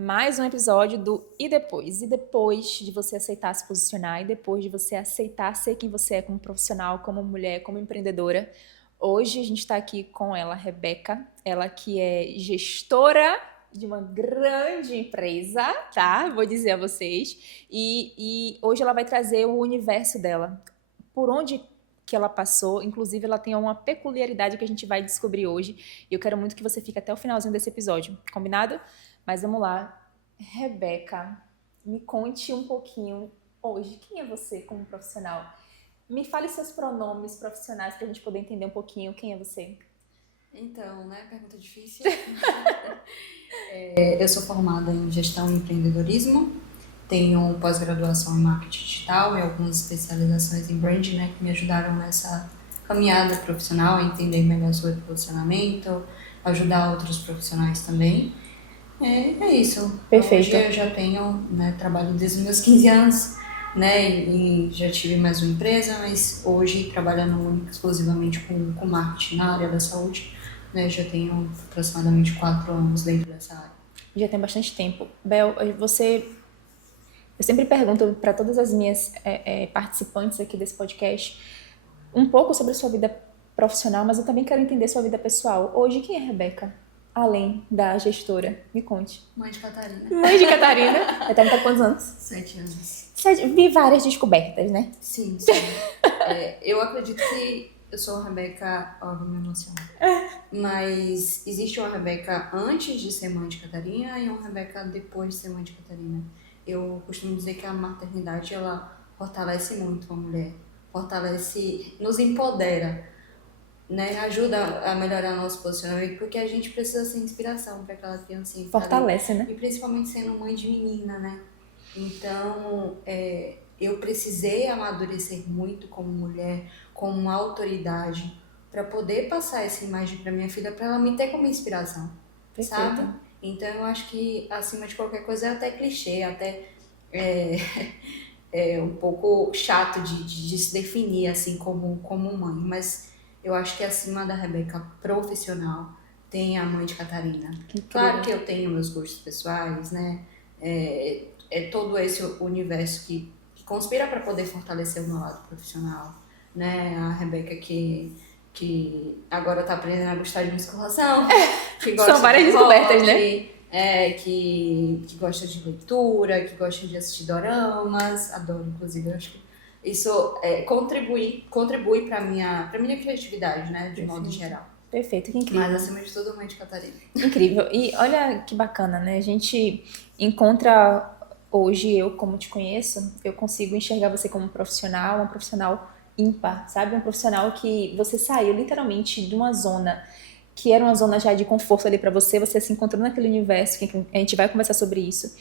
mais um episódio do E Depois? E depois de você aceitar se posicionar, e depois de você aceitar ser quem você é como profissional, como mulher, como empreendedora, hoje a gente está aqui com ela, Rebeca, ela que é gestora de uma grande empresa, tá? Vou dizer a vocês. E hoje ela vai trazer o universo dela. Por onde que ela passou, inclusive ela tem uma peculiaridade que a gente vai descobrir hoje. E eu quero muito que você fique até o finalzinho desse episódio, combinado? Mas vamos lá. Rebeca, me conte um pouquinho hoje. Quem é você como profissional? Me fale seus pronomes profissionais para a gente poder entender um pouquinho quem é você. Então, né? Pergunta difícil. Eu sou formada em gestão e empreendedorismo, tenho pós-graduação em marketing digital e algumas especializações em branding, né? Que me ajudaram nessa caminhada profissional, a entender melhor sobre posicionamento, ajudar outros profissionais também. É isso. Perfeito. Hoje eu já tenho, né? Trabalho desde os meus 15 anos, né? E já tive mais uma empresa, mas hoje trabalhando exclusivamente com marketing na área da saúde, né? Já tenho aproximadamente 4 anos dentro dessa área. Já tem bastante tempo. Bel, eu sempre pergunto para todas as minhas participantes aqui desse podcast um pouco sobre sua vida profissional, mas eu também quero entender sua vida pessoal. Hoje, quem é Rebeca? Além da gestora. Me conte. Mãe de Catarina. Mãe de Catarina. Catarina tá com quantos anos? 7 anos. Vi várias descobertas, né? Sim, sim. Eu acredito que eu sou a Rebeca... Ó, vou me emocionar. Mas existe uma Rebeca antes de ser mãe de Catarina e uma Rebeca depois de ser mãe de Catarina. Eu costumo dizer que a maternidade, ela fortalece muito a mulher. Fortalece, nos empodera, né? Ajuda a melhorar nosso posicionamento, porque a gente precisa ser inspiração para aquela criancinha. Fortalece, né? E principalmente sendo mãe de menina, né? Então, eu precisei amadurecer muito como mulher, como uma autoridade, para poder passar essa imagem para minha filha, para ela me ter como inspiração, Perfeito. sabe? Então, eu acho que, acima de qualquer coisa, é até clichê, até é um pouco chato de se definir assim como mãe, mas eu acho que acima da Rebeca profissional tem a mãe de Catarina. Claro que eu tenho meus gostos pessoais, né? É todo esse universo que conspira para poder fortalecer o meu lado profissional, né? A Rebeca que agora tá aprendendo a gostar de musculação, que gosta São várias de descobertas, rock, que gosta de leitura, que gosta de assistir doramas, adoro, inclusive, eu acho que isso contribui para minha criatividade, né, de modo geral. Perfeito, que incrível. Mas acima de tudo, mãe de Catarina. Incrível. E olha que bacana, né? A gente encontra hoje, eu como te conheço, eu consigo enxergar você como um profissional ímpar, sabe? Um profissional que você saiu literalmente de uma zona que era uma zona já de conforto ali pra você, você se encontrou naquele universo, que a gente vai conversar sobre isso,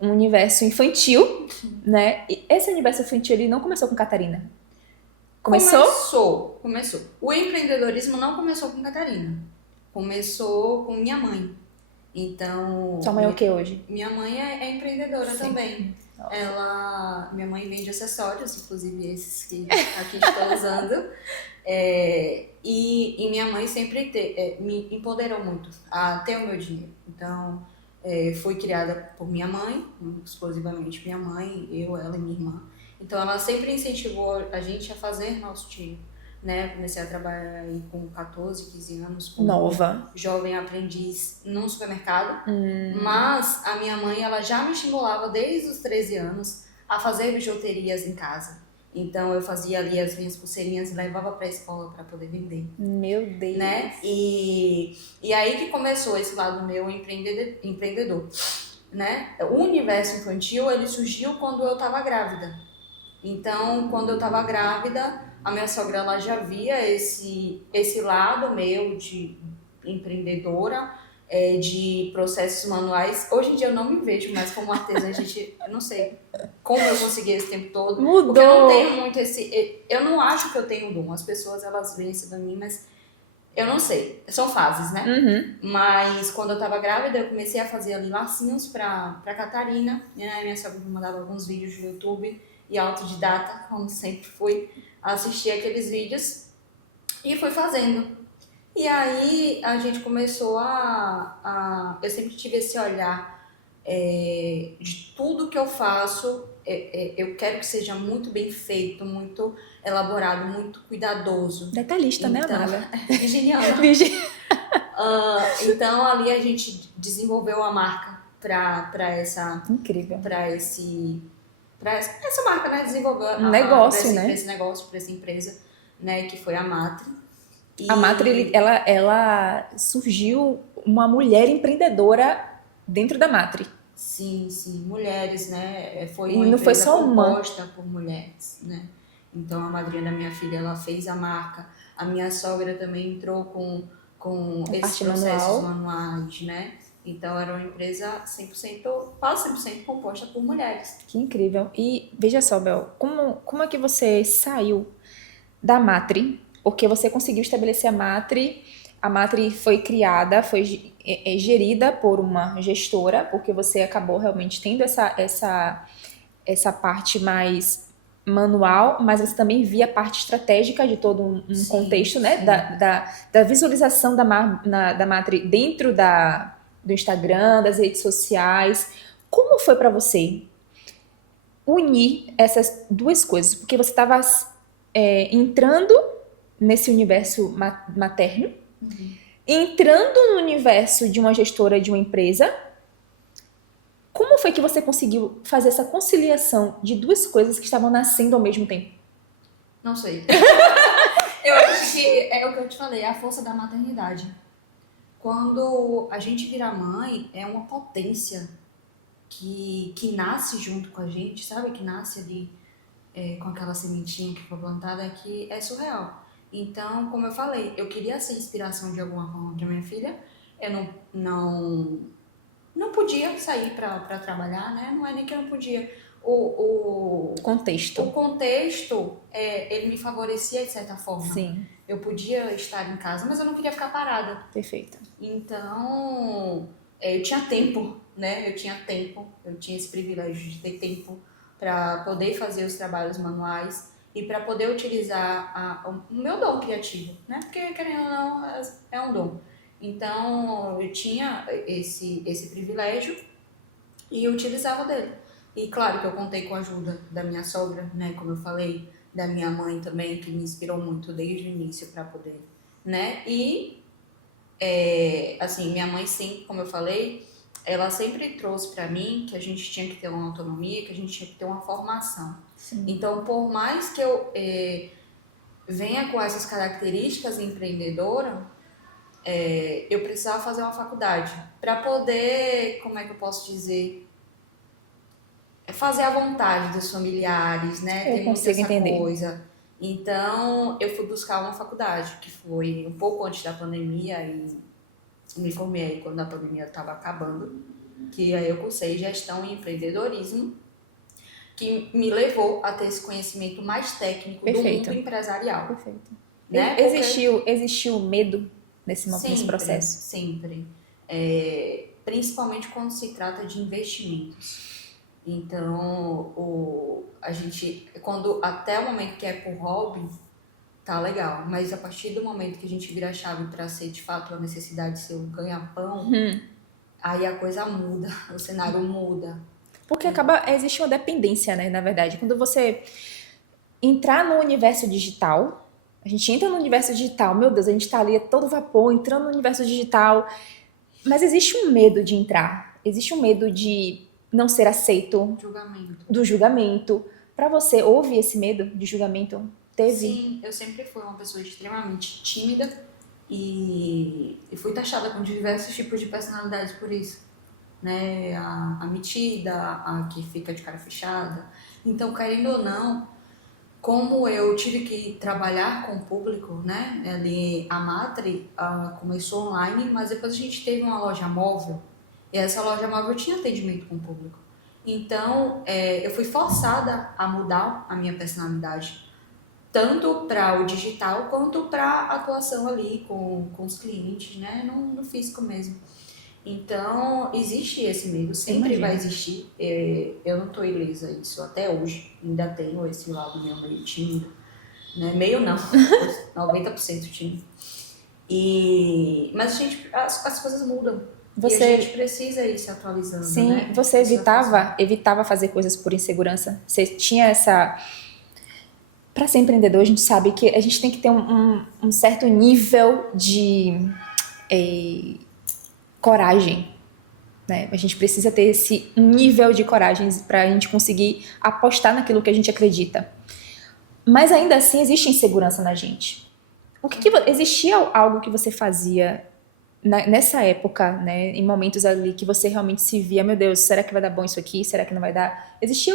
um universo infantil, né? E esse universo infantil, ele não começou com Catarina. Começou? Começou. O empreendedorismo não começou com Catarina. Começou com minha mãe. Então... Sua mãe é o que hoje? Minha mãe é empreendedora também. Nossa. Minha mãe vende acessórios, inclusive esses que aqui estou usando. E minha mãe sempre me empoderou muito a ter o meu dinheiro. Então, fui criada por minha mãe, exclusivamente minha mãe, eu, ela e minha irmã. Então, ela sempre incentivou a gente a fazer nosso dinheiro, né? Comecei a trabalhar aí com 14, 15 anos, como Nova. jovem aprendiz num supermercado. Mas a minha mãe, ela já me estimulava desde os 13 anos a fazer bijuterias em casa. Então, eu fazia ali as minhas pulseirinhas e levava para a escola para poder vender. Meu Deus. Né? E aí que começou esse lado meu empreendedor. Né? O universo infantil, ele surgiu quando eu estava grávida. Então, quando eu estava grávida, a minha sogra ela já via esse lado meu de empreendedora, de processos manuais. Hoje em dia eu não me vejo mais como artesã, gente, eu não sei como eu consegui esse tempo todo. Mudou. Porque eu não tenho muito eu não acho que eu tenho dom. As pessoas, elas veem isso de mim, mas eu não sei. São fases, né? Uhum. Mas quando eu tava grávida, eu comecei a fazer ali lacinhos pra Catarina. Né? Minha sogra me mandava alguns vídeos no YouTube e autodidata, como sempre fui, assistir aqueles vídeos e fui fazendo. E aí a gente começou eu sempre tive esse olhar de tudo que eu faço, eu quero que seja muito bem feito, muito elaborado, muito cuidadoso. Detalhista, né, Então, Amália? virginiana. Então ali a gente desenvolveu a marca para Incrível. essa marca, né? Desenvolveu Um negócio, né? esse negócio, para essa empresa, né? Que foi a Matri. A Matri, ela surgiu uma mulher empreendedora dentro da Matri. Sim, mulheres, né? Foi E uma não foi empresa só uma. composta por mulheres, né? Então a madrinha da minha filha, ela fez a marca. A minha sogra também entrou com esses parte processos manual. manuais, né? Então era uma empresa 100%, quase 100% composta por mulheres. Que incrível. E veja só, Bel, como é que você saiu da Matri? Porque você conseguiu estabelecer a Matri. A Matri foi criada, foi gerida por uma gestora, porque você acabou realmente tendo essa parte mais manual, mas você também via a parte estratégica de todo um contexto, né? Da visualização da Matri dentro do Instagram, das redes sociais. Como foi para você unir essas duas coisas? Porque você estava entrando nesse universo materno, entrando no universo de uma gestora de uma empresa. Como foi que você conseguiu fazer essa conciliação de duas coisas que estavam nascendo ao mesmo tempo? Não sei. Eu acho que é o que eu te falei, é a força da maternidade. Quando a gente vira mãe, é uma potência que nasce junto com a gente, sabe? Que nasce ali com aquela sementinha que foi plantada, que é surreal. Então, como eu falei, eu queria ser inspiração de alguma forma para minha filha. Eu não podia sair para trabalhar, né? Não é nem que eu não podia. O Contexto. O contexto, ele me favorecia de certa forma. Sim. Eu podia estar em casa, mas eu não queria ficar parada. Perfeito. Então, eu tinha tempo, né? Eu tinha esse privilégio de ter tempo para poder fazer os trabalhos manuais e para poder utilizar o meu dom criativo, né? Porque, querendo ou não, é um dom. Então, eu tinha esse privilégio e eu utilizava dele. E claro que eu contei com a ajuda da minha sogra, né? Como eu falei, da minha mãe também, que me inspirou muito desde o início para poder, né? E, assim, minha mãe sempre, como eu falei, ela sempre trouxe para mim que a gente tinha que ter uma autonomia, que a gente tinha que ter uma formação. Sim. Então, por mais que eu venha com essas características empreendedora, eu precisava fazer uma faculdade para poder, como é que eu posso dizer, fazer a vontade dos familiares, né? Eu Tem muito consigo essa entender. coisa. Então, eu fui buscar uma faculdade, que foi um pouco antes da pandemia, e me formei aí quando a pandemia estava acabando, que aí eu cursei gestão e empreendedorismo, que me levou a ter esse conhecimento mais técnico Perfeito. do mundo empresarial. Perfeito. Né? Existiu medo nesse processo? Sempre. Principalmente quando se trata de investimentos. Então, a gente, até o momento que é por hobby, tá legal. Mas a partir do momento que a gente vira a chave para ser de fato a necessidade de ser um ganha-pão, aí a coisa muda, o cenário muda. Porque existe uma dependência, né, na verdade. Quando você entrar no universo digital, a gente entra no universo digital, meu Deus, a gente tá ali a todo vapor, entrando no universo digital, mas existe um medo de entrar, existe um medo de não ser aceito, do julgamento. Para você, houve esse medo de julgamento? Teve? Sim, eu sempre fui uma pessoa extremamente tímida e fui taxada com diversos tipos de personalidades por isso. Né? A metida, a que fica de cara fechada. Então, querendo ou não, como eu tive que trabalhar com o público, né? Ali, a Matri começou online, mas depois a gente teve uma loja móvel, e essa loja móvel tinha atendimento com o público. Então, eu fui forçada a mudar a minha personalidade, tanto para o digital quanto para a atuação ali com os clientes, né? No físico mesmo. Então, existe esse medo, sempre vai existir. Eu não estou ilesa disso até hoje, ainda tenho esse lado meu meio tímido, né? Meio não, 90% tímido. Mas as coisas mudam, E a gente precisa ir se atualizando, Sim, né? você evitava fazer coisas por insegurança? Você tinha essa... Para ser empreendedor, a gente sabe que a gente tem que ter um certo nível de coragem, né? A gente precisa ter esse nível de coragem para a gente conseguir apostar naquilo que a gente acredita. Mas ainda assim existe insegurança na gente. Existia algo que você fazia nessa época, né, em momentos ali que você realmente se via, meu Deus, será que vai dar bom isso aqui? Será que não vai dar? Existia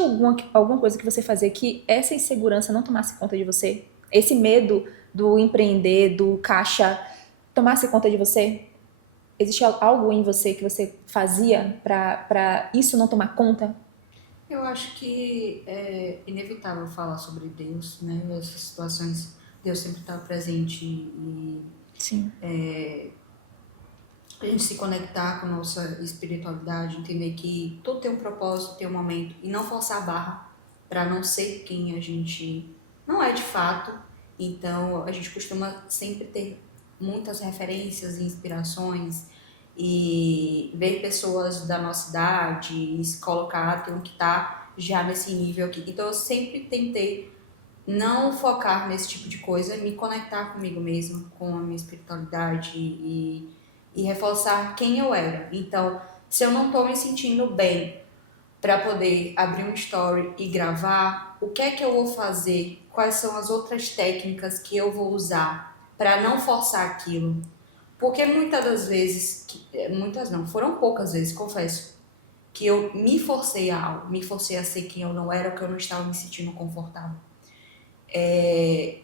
alguma coisa que você fazia que essa insegurança não tomasse conta de você? Esse medo do empreender, do caixa, tomasse conta de você? Existia algo em você que você fazia para isso não tomar conta? Eu acho que é inevitável falar sobre Deus, né? Essas situações, Deus sempre está presente e Sim. a gente se conectar com a nossa espiritualidade, entender que tudo tem um propósito, tem um momento, e não forçar a barra para não ser quem a gente não é de fato. Então, a gente costuma sempre ter muitas referências e inspirações e ver pessoas da nossa idade e se colocar, ter um que tá já nesse nível aqui. Então, eu sempre tentei não focar nesse tipo de coisa, me conectar comigo mesma, com a minha espiritualidade e reforçar quem eu era. Então, se eu não estou me sentindo bem para poder abrir um story e gravar, o que é que eu vou fazer? Quais são as outras técnicas que eu vou usar para não forçar aquilo? Porque muitas das vezes, muitas não, foram poucas vezes, confesso, que eu me forcei a algo, me forcei a ser quem eu não era, que eu não estava me sentindo confortável.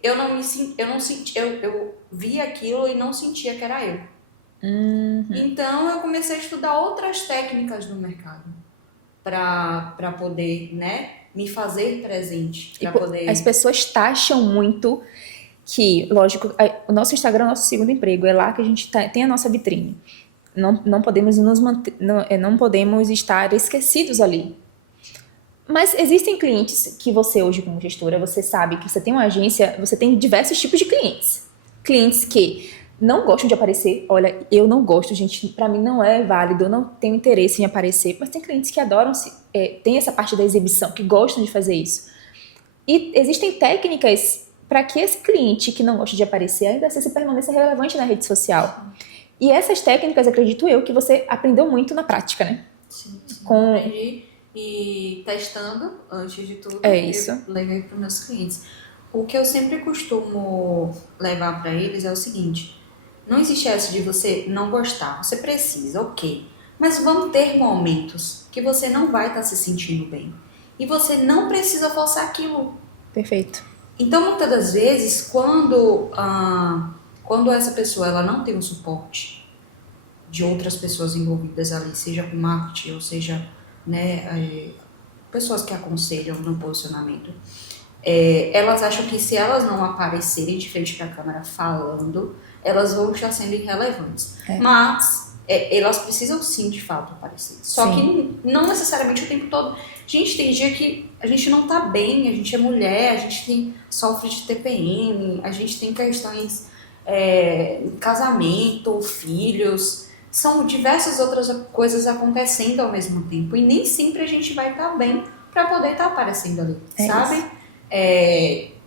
Eu vi aquilo e não sentia que era eu. Então eu comecei a estudar outras técnicas no mercado para poder, né, me fazer presente, para poder. As pessoas taxam muito que, lógico, o nosso Instagram é o nosso segundo emprego, é lá que a gente tem a nossa vitrine. Não podemos nos manter, não podemos estar esquecidos ali. Mas existem clientes que você hoje como gestora, você sabe que você tem uma agência, você tem diversos tipos de clientes. Clientes que não gostam de aparecer. Olha, eu não gosto, gente, para mim não é válido, eu não tenho interesse em aparecer. Mas tem clientes que adoram, tem essa parte da exibição, que gostam de fazer isso. E existem técnicas para que esse cliente que não gosta de aparecer ainda assim se permaneça relevante na rede social. E essas técnicas, acredito eu, que você aprendeu muito na prática, né? Sim. Com... Aprendi e testando, antes de tudo, isso. eu levei para os meus clientes. O que eu sempre costumo levar para eles é o seguinte: não existe essa de você não gostar, você precisa, ok. Mas vão ter momentos que você não vai estar se sentindo bem. E você não precisa forçar aquilo. Perfeito. Então, muitas das vezes, quando essa pessoa ela não tem o suporte de outras pessoas envolvidas ali, seja com marketing ou seja, né, pessoas que aconselham no posicionamento, elas acham que se elas não aparecerem de frente para a câmera falando, elas vão estar sendo irrelevantes. Mas elas precisam sim, de fato, aparecer. Só que não necessariamente o tempo todo. Gente, tem dia que a gente não tá bem, a gente é mulher, a gente sofre de TPM, a gente tem questões casamento, filhos, são diversas outras coisas acontecendo ao mesmo tempo. E nem sempre a gente vai estar bem para poder estar aparecendo ali, sabe?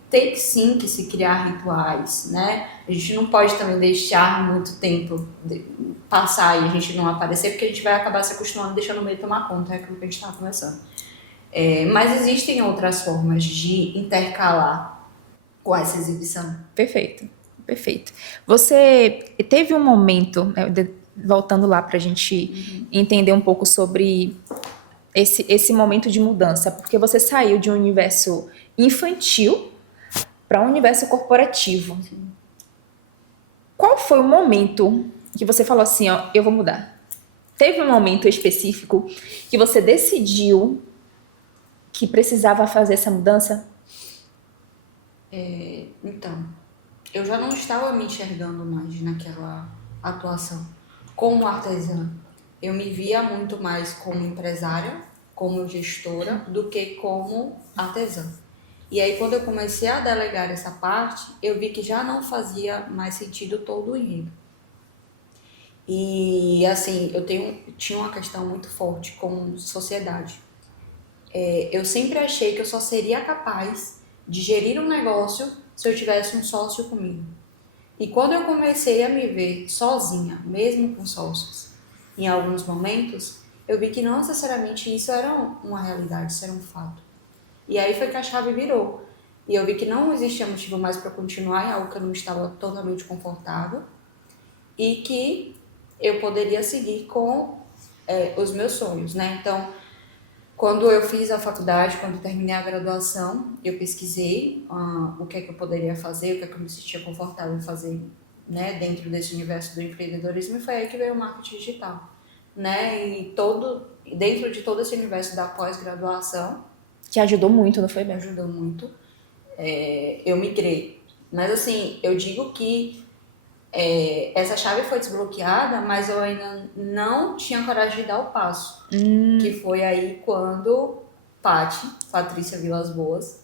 Tem que sim que se criar rituais, né? A gente não pode também deixar muito tempo passar e a gente não aparecer, porque a gente vai acabar se acostumando, deixando o meio tomar conta, é aquilo que a gente estava conversando. Mas existem outras formas de intercalar com essa exibição. Perfeito. Você teve um momento, né, voltando lá para a gente entender um pouco sobre esse momento de mudança, porque você saiu de um universo infantil para um universo corporativo. Sim. Qual foi o momento que você falou assim, ó, eu vou mudar? Teve um momento específico que você decidiu que precisava fazer essa mudança? Então, eu já não estava me enxergando mais naquela atuação como artesã. Eu me via muito mais como empresária, como gestora, do que como artesã. E aí, quando eu comecei a delegar essa parte, eu vi que já não fazia mais sentido todo o enredo. E assim, tinha uma questão muito forte com sociedade. Eu sempre achei que eu só seria capaz de gerir um negócio se eu tivesse um sócio comigo. E quando eu comecei a me ver sozinha, mesmo com sócios, em alguns momentos, eu vi que não necessariamente isso era uma realidade, isso era um fato. E aí foi que a chave virou. E eu vi que não existia motivo mais para continuar em algo que eu não estava totalmente confortável e que eu poderia seguir com os meus sonhos, né? Então, quando eu fiz a faculdade, quando eu terminei a graduação, eu pesquisei o que é que eu poderia fazer, o que é que eu me sentia confortável em fazer, né, dentro desse universo do empreendedorismo, e foi aí que veio o marketing digital, né? E dentro de todo esse universo da pós-graduação, Que ajudou muito, não foi, me Bel? ajudou muito. Eu migrei. Mas assim, eu digo que essa chave foi desbloqueada, mas eu ainda não tinha coragem de dar o passo. Que foi aí quando Patrícia Vilas Boas,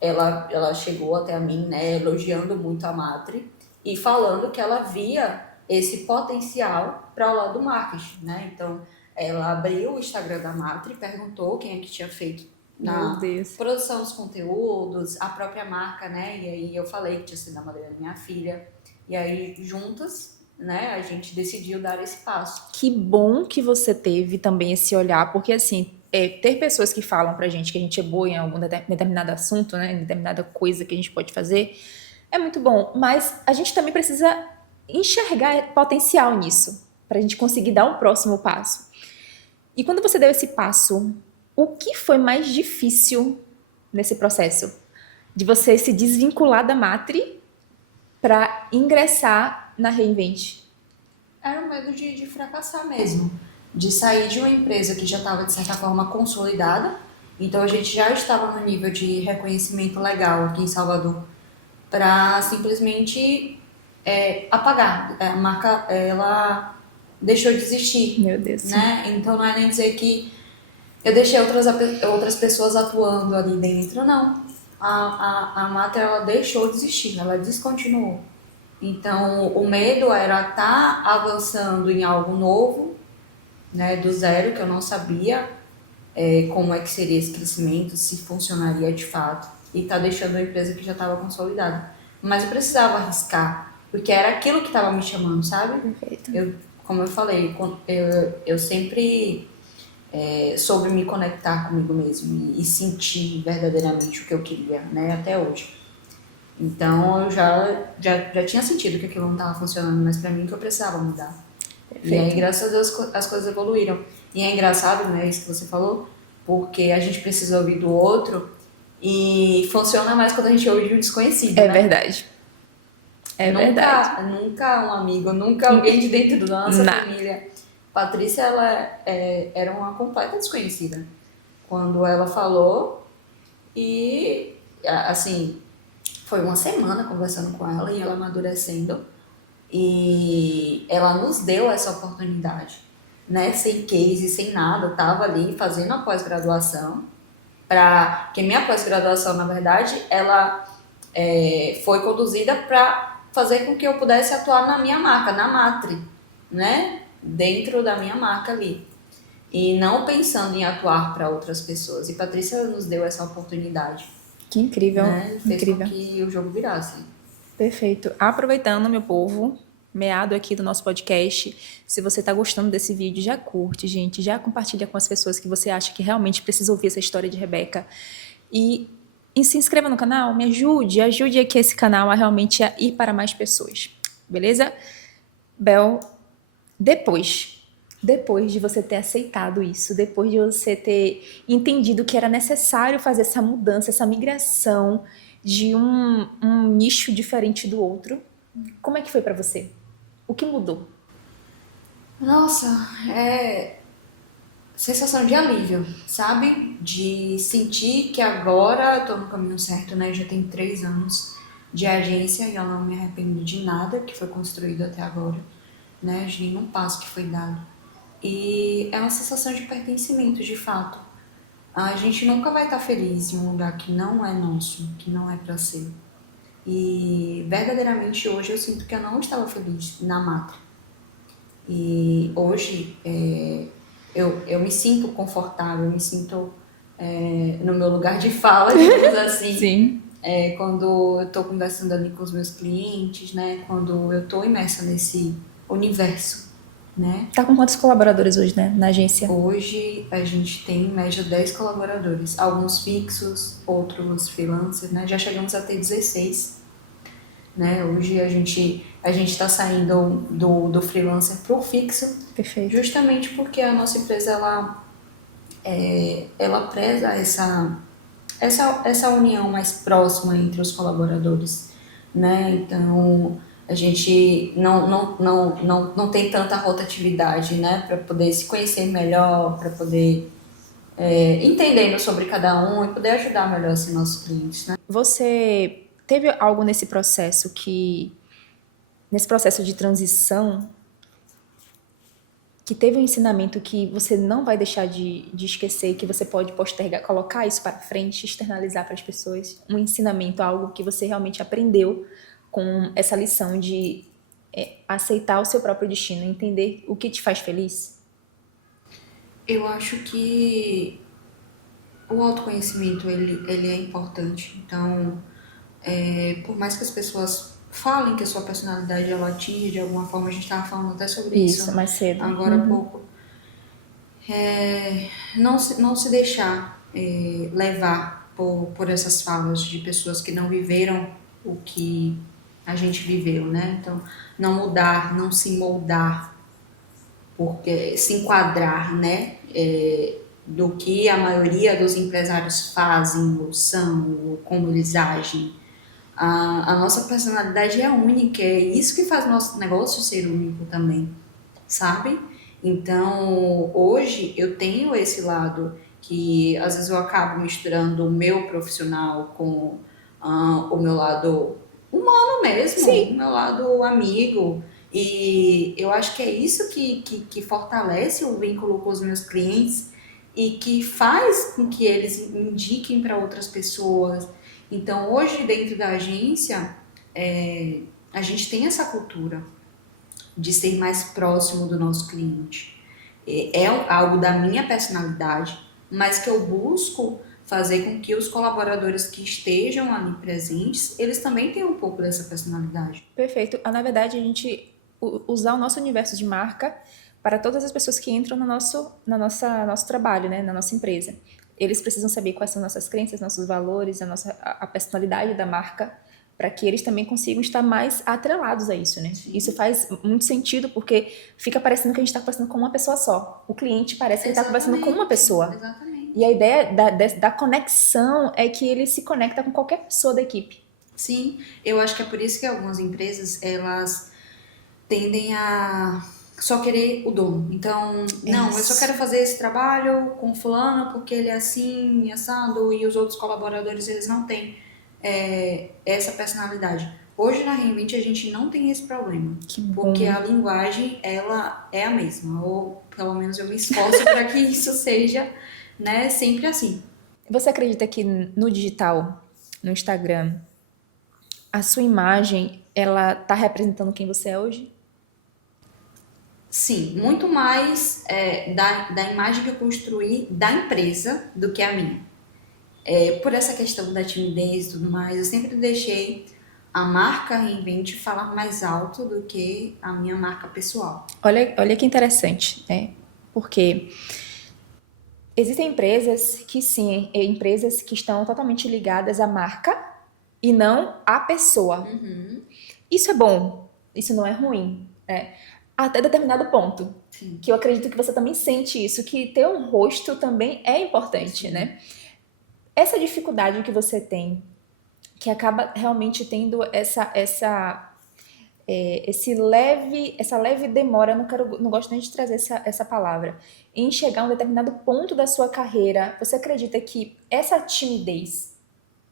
ela chegou até a mim, né, elogiando muito a Matri e falando que ela via esse potencial para o lado do marketing, né? Então, ela abriu o Instagram da Matri, perguntou quem é que tinha feito Meu na Deus. produção dos conteúdos, a própria marca, né? E aí eu falei que tinha sido a madrinha da minha filha. E aí, juntas, né, a gente decidiu dar esse passo. Que bom que você teve também esse olhar, porque assim, ter pessoas que falam pra gente que a gente é boa em algum determinado assunto, né, em determinada coisa que a gente pode fazer, é muito bom, mas a gente também precisa enxergar potencial nisso, pra gente conseguir dar um próximo passo. E quando você deu esse passo, o que foi mais difícil nesse processo? De você se desvincular da Matri para ingressar na Reinvent? Era o medo de fracassar mesmo. De sair de uma empresa que já estava, de certa forma, consolidada. Então, a gente já estava no nível de reconhecimento legal aqui em Salvador. Para simplesmente apagar. A marca, ela deixou de existir. Meu Deus. Né? Então, não é nem dizer que eu deixei outras pessoas atuando ali dentro, não. A Matra, ela deixou de existir, ela descontinuou. Então, o medo era estar avançando em algo novo, né, do zero, que eu não sabia como é que seria esse crescimento, se funcionaria de fato, e estar deixando uma empresa que já estava consolidada. Mas eu precisava arriscar, porque era aquilo que estava me chamando, sabe? Perfeito. Como eu falei, eu sempre soube me conectar comigo mesmo e sentir verdadeiramente o que eu queria, né, até hoje. Então eu já tinha sentido que aquilo não estava funcionando mais para mim, que eu precisava mudar. Perfeito. E aí, graças a Deus, as coisas evoluíram. E é engraçado, né, isso que você falou, porque a gente precisa ouvir do outro e funciona mais quando a gente ouve de um desconhecido, É né? verdade. Verdade. Nunca um amigo, nunca alguém de dentro da nossa Não. família. Patrícia, ela era uma completa desconhecida. Quando ela falou e, assim, foi uma semana conversando com ela e ela amadurecendo. E ela nos deu essa oportunidade, né? Sem case, sem nada. Eu tava ali fazendo a pós-graduação. Que minha pós-graduação, na verdade, ela foi conduzida para fazer com que eu pudesse atuar na minha marca, na Matri, né? Dentro da minha marca ali. E não pensando em atuar para outras pessoas. E Patrícia nos deu essa oportunidade. Que incrível. Né? Fez Incrível. com que o jogo virasse. Perfeito. Aproveitando, meu povo, meado aqui do nosso podcast, se você está gostando desse vídeo, já curte, gente, já compartilha com as pessoas que você acha que realmente precisa ouvir essa história de Rebeca. E se inscreva no canal, me ajude aqui esse canal a realmente ir para mais pessoas. Beleza? Bel, depois de você ter aceitado isso, depois de você ter entendido que era necessário fazer essa mudança, essa migração de um nicho diferente do outro, como é que foi para você? O que mudou? Nossa, sensação de alívio, sabe? De sentir que agora eu tô no caminho certo, né? Já tem 3 anos de agência e eu não me arrependo de nada que foi construído até agora, né? De nenhum passo que foi dado. E é uma sensação de pertencimento, de fato. A gente nunca vai estar feliz em um lugar que não é nosso, que não é pra ser. E verdadeiramente hoje eu sinto que eu não estava feliz na Matra. E hoje eu me sinto confortável, eu me sinto no meu lugar de fala, digamos assim. Sim. Quando eu estou conversando ali com os meus clientes, né? Quando eu estou imersa nesse universo, né? Tá com quantos colaboradores hoje, né, na agência? Hoje a gente tem em média 10 colaboradores, alguns fixos, outros freelancers, né? Já chegamos a ter 16, né? Hoje a gente está saindo do freelancer para o fixo, Perfeito. justamente porque a nossa empresa ela preza essa união mais próxima entre os colaboradores, né? Então a gente não tem tanta rotatividade, né? Para poder se conhecer melhor, para poder entendendo sobre cada um e poder ajudar melhor assim, nossos clientes, né? Você teve algo nesse processo de transição, que teve um ensinamento que você não vai deixar de esquecer, que você pode postergar, colocar isso para frente, externalizar para as pessoas? Um ensinamento, algo que você realmente aprendeu com essa lição de aceitar o seu próprio destino, entender o que te faz feliz? Eu acho que o autoconhecimento ele é importante. Então, por mais que as pessoas falem que a sua personalidade ela atinge de alguma forma, a gente estava falando até sobre isso Mais cedo. agora há pouco, não se deixar levar por essas falas de pessoas que não viveram o que a gente viveu, né? Então, não mudar, não se moldar, porque se enquadrar, né? Do que a maioria dos empresários fazem, ou são, ou como eles agem. A nossa personalidade é única, é isso que faz nosso negócio ser único também, sabe? Então, hoje eu tenho esse lado que às vezes eu acabo misturando o meu profissional com o meu lado humano mesmo, Sim. o meu lado amigo. E eu acho que é isso que fortalece o vínculo com os meus clientes e que faz com que eles indiquem para outras pessoas. Então, hoje, dentro da agência, a gente tem essa cultura de ser mais próximo do nosso cliente. É algo da minha personalidade, mas que eu busco fazer com que os colaboradores que estejam ali presentes, eles também tenham um pouco dessa personalidade. Perfeito. Na verdade, a gente usar o nosso universo de marca para todas as pessoas que entram no nosso trabalho, né, na nossa empresa. Eles precisam saber quais são nossas crenças, nossos valores, a personalidade da marca, para que eles também consigam estar mais atrelados a isso, né? Sim. Isso faz muito sentido, porque fica parecendo que a gente está conversando com uma pessoa só. O cliente parece que ele está conversando com uma pessoa. Exatamente. E a ideia da conexão é que ele se conecta com qualquer pessoa da equipe. Sim, eu acho que é por isso que algumas empresas, elas tendem a só querer o dono. Então, não, eu só quero fazer esse trabalho com fulano porque ele é assim, assado, e os outros colaboradores, eles não têm essa personalidade. Hoje na Reinvent a gente não tem esse problema, porque a linguagem, ela é a mesma, ou pelo menos eu me esforço para que isso seja, né, sempre assim. Você acredita que no digital, no Instagram, a sua imagem, ela tá representando quem você é hoje? Sim, muito mais da imagem que eu construí da empresa do que a minha. Por essa questão da timidez e tudo mais, eu sempre deixei a marca Reinvent falar mais alto do que a minha marca pessoal. Olha que interessante, né? Porque existem empresas que sim, empresas que estão totalmente ligadas à marca e não à pessoa. Isso é bom, isso não é ruim, né? Até determinado ponto. Sim. Que eu acredito que você também sente isso, que ter um rosto também é importante, né? Essa dificuldade que você tem, que acaba realmente tendo essa leve demora, não gosto nem de trazer essa palavra, em chegar a um determinado ponto da sua carreira, você acredita que essa timidez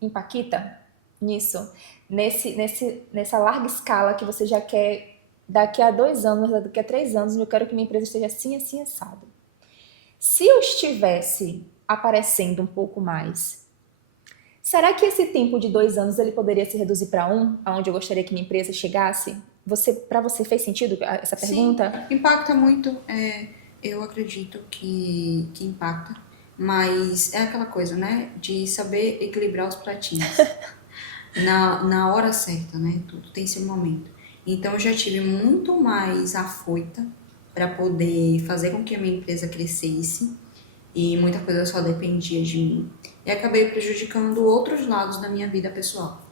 impacta nisso? Nessa larga escala que você já quer, daqui a 2 anos, daqui a 3 anos, eu quero que minha empresa esteja assim, assim, assado. Se eu estivesse aparecendo um pouco mais, será que esse tempo de 2 anos ele poderia se reduzir para 1, aonde eu gostaria que minha empresa chegasse? Para você fez sentido essa pergunta? Sim, impacta muito. Eu acredito que impacta. Mas é aquela coisa, né? De saber equilibrar os pratinhos. Na hora certa, né? Tudo tem seu momento. Então eu já tive muito mais afoita para poder fazer com que a minha empresa crescesse e muita coisa só dependia de mim. E acabei prejudicando outros lados da minha vida pessoal.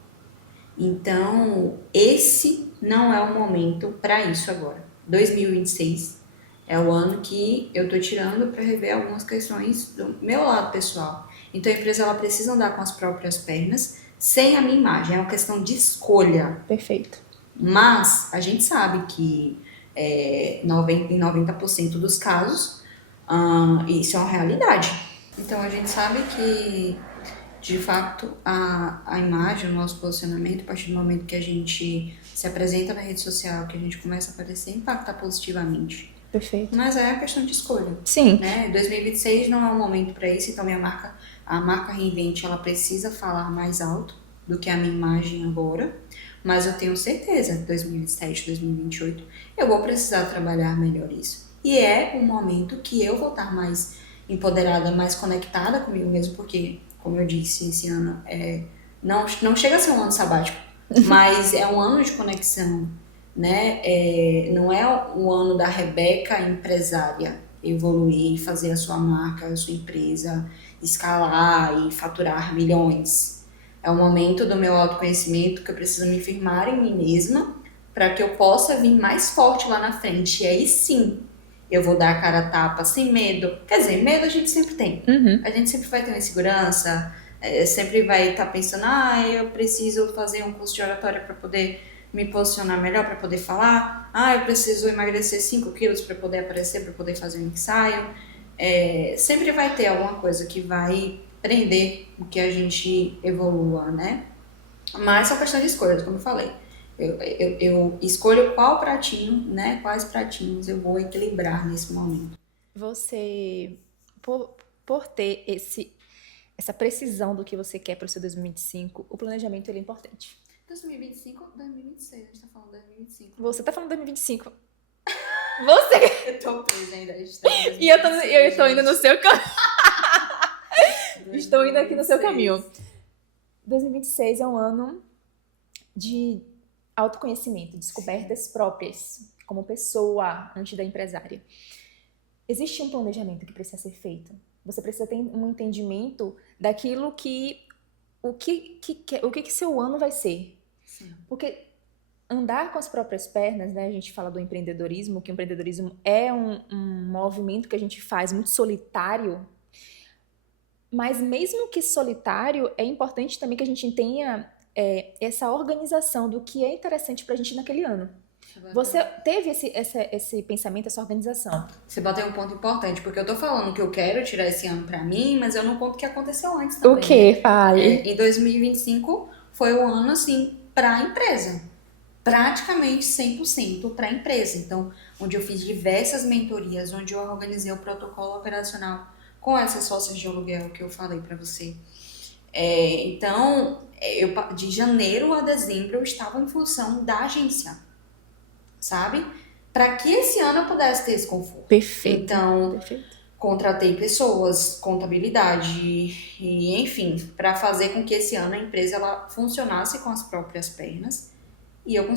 Então, esse não é o momento para isso agora. 2026 é o ano que eu tô tirando para rever algumas questões do meu lado pessoal. Então, a empresa ela precisa andar com as próprias pernas, sem a minha imagem. É uma questão de escolha. Perfeito. Mas a gente sabe que em 90% dos casos, isso é uma realidade. Então, a gente sabe que de fato, a imagem, o nosso posicionamento, a partir do momento que a gente se apresenta na rede social, que a gente começa a aparecer, impacta positivamente. Perfeito. Mas é a questão de escolha. Sim. Né? 2026 não é um momento para isso, então a marca Reinvente, ela precisa falar mais alto do que a minha imagem agora. Mas eu tenho certeza, 2027, 2028, eu vou precisar trabalhar melhor isso. E é um momento que eu vou estar mais empoderada, mais conectada comigo mesmo, porque como eu disse, esse ano não chega a ser um ano sabático, mas é um ano de conexão, né? Não é o ano da Rebeca empresária evoluir, fazer a sua marca, a sua empresa escalar e faturar milhões. É o momento do meu autoconhecimento que eu preciso me firmar em mim mesma para que eu possa vir mais forte lá na frente. E aí sim, eu vou dar a cara a tapa sem medo. Quer dizer, medo a gente sempre tem. Uhum. A gente sempre vai ter uma insegurança, sempre vai estar pensando, eu preciso fazer um curso de oratória para poder me posicionar melhor, para poder falar. Eu preciso emagrecer 5 quilos para poder aparecer, para poder fazer um ensaio. Sempre vai ter alguma coisa que vai prender o que a gente evolua, né? Mas são questões de escolhas, como eu falei. Eu escolho qual pratinho, né? Quais pratinhos eu vou equilibrar nesse momento. Você, por ter essa precisão do que você quer para o seu 2025, o planejamento ele é importante. 2025 ou 2026? A gente tá falando 2025. Você tá falando 2025. Você... Eu tô presa ainda. A gente tá em 2026, E eu tô indo no seu caminho. Estou indo aqui no seu caminho. 2026 é um ano de autoconhecimento, descobertas próprias, como pessoa antes da empresária. Existe um planejamento que precisa ser feito. Você precisa ter um entendimento daquilo o que seu ano vai ser. Sim. Porque andar com as próprias pernas, né? A gente fala do empreendedorismo, que o empreendedorismo é um movimento que a gente faz muito solitário. Mas mesmo que solitário, é importante também que a gente tenha essa organização do que é interessante pra gente naquele ano. Você teve esse pensamento, essa organização? Você bateu um ponto importante, porque eu tô falando que eu quero tirar esse ano pra mim, mas eu não conto o que aconteceu antes também. O que, Fale? Em 2025 foi o ano, assim, pra empresa. Praticamente 100% pra empresa. Então, onde eu fiz diversas mentorias, onde eu organizei o protocolo operacional com essas sócias de aluguel que eu falei pra você. Então, de janeiro a dezembro eu estava em função da agência, sabe? Para que esse ano eu pudesse ter esse conforto. Perfeito. Então, Perfeito. contratei pessoas, contabilidade e enfim, para fazer com que esse ano a empresa ela funcionasse com as próprias pernas e eu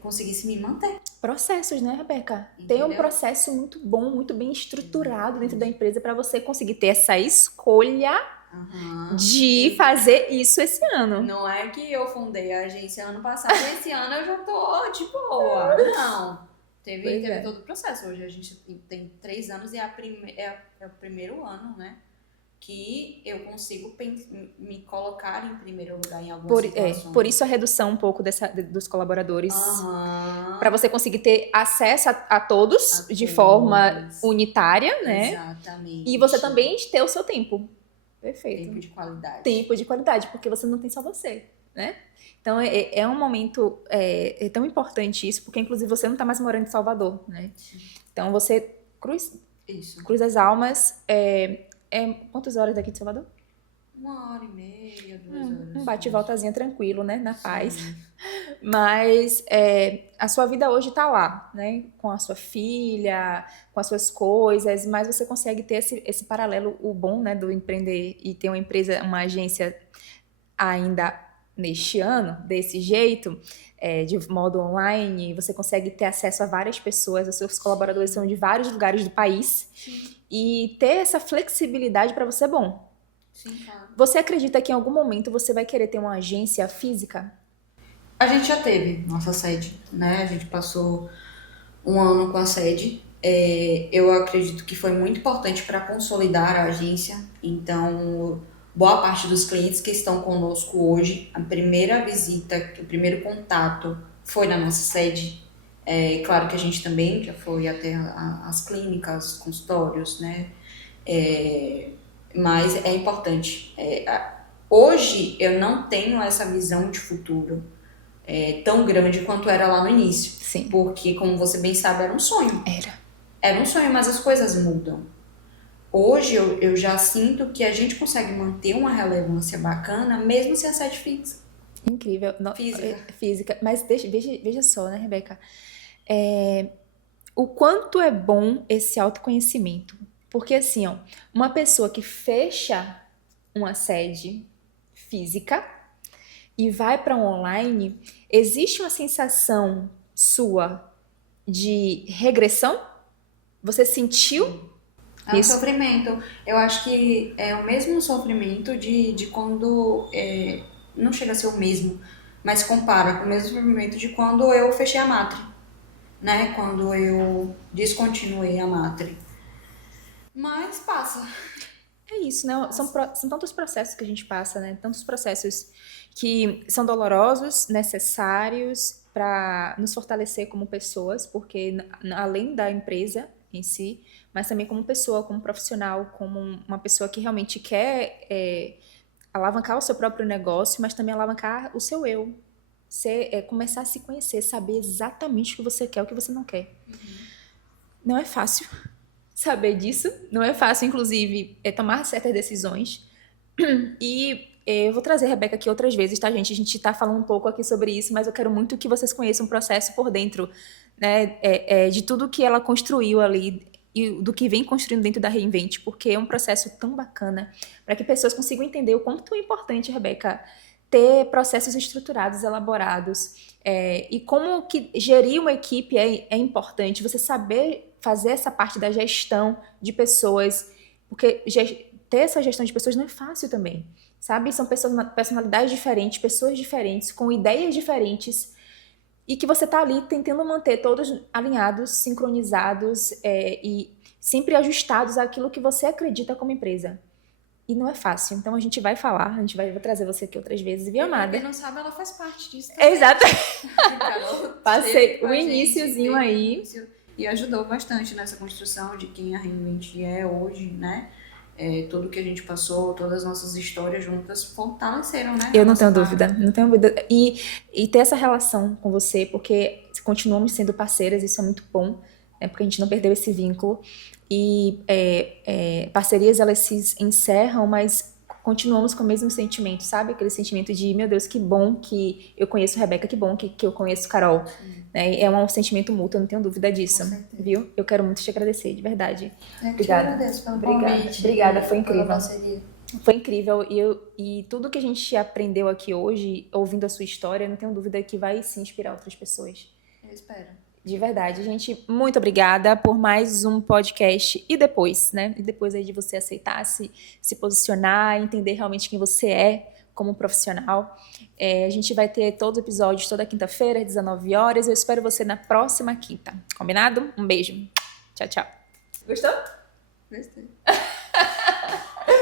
conseguisse me manter. Processos, né, Rebeca? Entendeu? Tem um processo muito bom, muito bem estruturado dentro da empresa para você conseguir ter essa escolha de fazer isso esse ano. Não é que eu fundei a agência ano passado e esse ano eu já tô de boa. Não. Teve todo o processo. Hoje a gente tem 3 anos e é o primeiro ano, né? Que eu consigo me colocar em primeiro lugar em algumas situações. Por isso a redução um pouco dos colaboradores. Para você conseguir ter acesso a todos de forma unitária, né? Exatamente. E você também ter o seu tempo. Perfeito. Tempo de qualidade. Tempo de qualidade, porque você não tem só você, né? Então, é um momento tão importante isso, porque inclusive você não está mais morando em Salvador, né? Então, Cruz das Almas, quantas horas daqui de Salvador? 1h30, 2 horas. Um bate-voltazinho tranquilo, né? Na paz. Sim. Mas a sua vida hoje tá lá, né? Com a sua filha, com as suas coisas, mas você consegue ter esse paralelo, o bom, né, do empreender e ter uma empresa, uma agência ainda neste ano, desse jeito, de modo online, você consegue ter acesso a várias pessoas, os seus colaboradores são de vários lugares do país, Sim. e ter essa flexibilidade para você é bom. Sim, claro. Você acredita que em algum momento você vai querer ter uma agência física? A gente já teve nossa sede, né? A gente passou um ano com a sede. Eu acredito que foi muito importante para consolidar a agência. Então, boa parte dos clientes que estão conosco hoje, a primeira visita, o primeiro contato foi na nossa sede. Claro que a gente também já foi até as clínicas, consultórios, né? Mas é importante. Hoje eu não tenho essa visão de futuro tão grande quanto era lá no início. Sim. Porque, como você bem sabe, era um sonho. Era um sonho, mas as coisas mudam. Hoje eu já sinto que a gente consegue manter uma relevância bacana, mesmo sem a sede fixa. Incrível. Física. Mas veja só, né, Rebeca? O quanto é bom esse autoconhecimento. Porque, assim, ó, uma pessoa que fecha uma sede física e vai para um online, existe uma sensação sua de regressão? Você sentiu É um isso? sofrimento. Eu acho que é o mesmo sofrimento de quando. Não chega a ser o mesmo, mas compara com o mesmo sofrimento de quando eu fechei a Matri, né? Quando eu descontinuei a Matri. Mas passa. É isso, né? São tantos processos que a gente passa, né? Tantos processos que são dolorosos, necessários para nos fortalecer como pessoas, porque além da empresa em si, mas também como pessoa, como profissional, como uma pessoa que realmente quer alavancar o seu próprio negócio, mas também alavancar o seu eu. Começar a se conhecer, saber exatamente o que você quer, o que você não quer. Não é fácil saber disso, não é fácil, inclusive, tomar certas decisões. E eu vou trazer a Rebeca aqui outras vezes, tá, gente? A gente tá falando um pouco aqui sobre isso, mas eu quero muito que vocês conheçam o processo por dentro, né, de tudo que ela construiu ali e do que vem construindo dentro da Reinvent, porque é um processo tão bacana para que pessoas consigam entender o quanto é importante, Rebeca, ter processos estruturados, elaborados, e como que gerir uma equipe é importante, você saber fazer essa parte da gestão de pessoas, porque ter essa gestão de pessoas não é fácil também, sabe? São personalidades diferentes, pessoas diferentes, com ideias diferentes, e que você tá ali tentando manter todos alinhados, sincronizados e sempre ajustados àquilo que você acredita como empresa. E não é fácil, então a gente vai falar, vou trazer você aqui outras vezes, viu, amada? Quem não sabe, ela faz parte disso também. Exato. Carol Passei o iniciozinho aí. E ajudou bastante nessa construção de quem a Reinvent é hoje, né? Tudo que a gente passou, todas as nossas histórias juntas fortaleceram, né? Eu não tenho dúvida, não tenho dúvida. E ter essa relação com você, porque continuamos sendo parceiras, isso é muito bom, né? Porque a gente não perdeu esse vínculo. E parcerias, elas se encerram, mas continuamos com o mesmo sentimento, sabe? Aquele sentimento de, meu Deus, que bom que eu conheço Rebeca, que bom que eu conheço Carol. Né? É um sentimento mútuo, eu não tenho dúvida disso, viu? Eu quero muito te agradecer, de verdade. Obrigada. Te agradeço pelo convite. Obrigada, foi incrível. Foi incrível e tudo que a gente aprendeu aqui hoje, ouvindo a sua história, eu não tenho dúvida que vai se inspirar outras pessoas. Eu espero. De verdade, gente, muito obrigada por mais um podcast. E depois, né? E depois aí de você aceitar, se posicionar, entender realmente quem você é como profissional. A gente vai ter todos os episódios toda quinta-feira, às 19 horas. Eu espero você na próxima quinta. Combinado? Um beijo. Tchau, tchau. Gostou? Gostei.